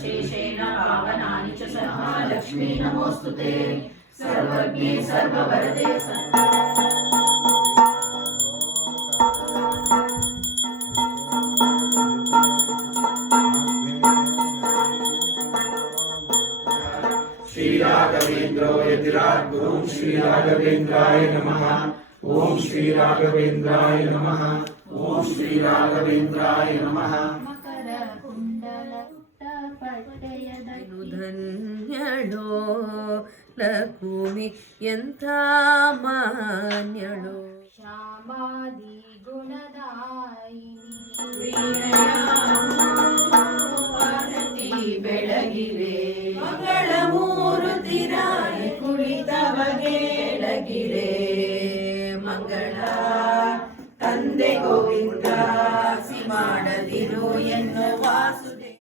शेषेण पावनानि च सर्वा लक्ष्मी नमोस्तुते सर्वज्ञे सर्ववरदे श्रीराघवेन्द्रो यतिराज गुरुं श्रीराघवेन्द्राय नमः। ओम श्रीराघवेन्द्राय नमः। ओम श्रीराघवेन्द्राय नमः। मकर कुंडल पट्टयदनु ಧನ್ಯಳೋ ಲಕುಮಿ ಎಂಥ ಮಾನ್ಯಳೋ ಶ್ಯಾಮಾದಿ ಗುಣದಾಯಿನಿ ವೀಣಯಾನುಪತಿ ಬೆಳಗಿರೆ ಮಂಗಳ ಮೂರುತಿರಾಯ ಕುಳಿತವಗೇಳಗಿರೆ ಮಂಗಳ ತಂದೆ ಗೋವಿಂದ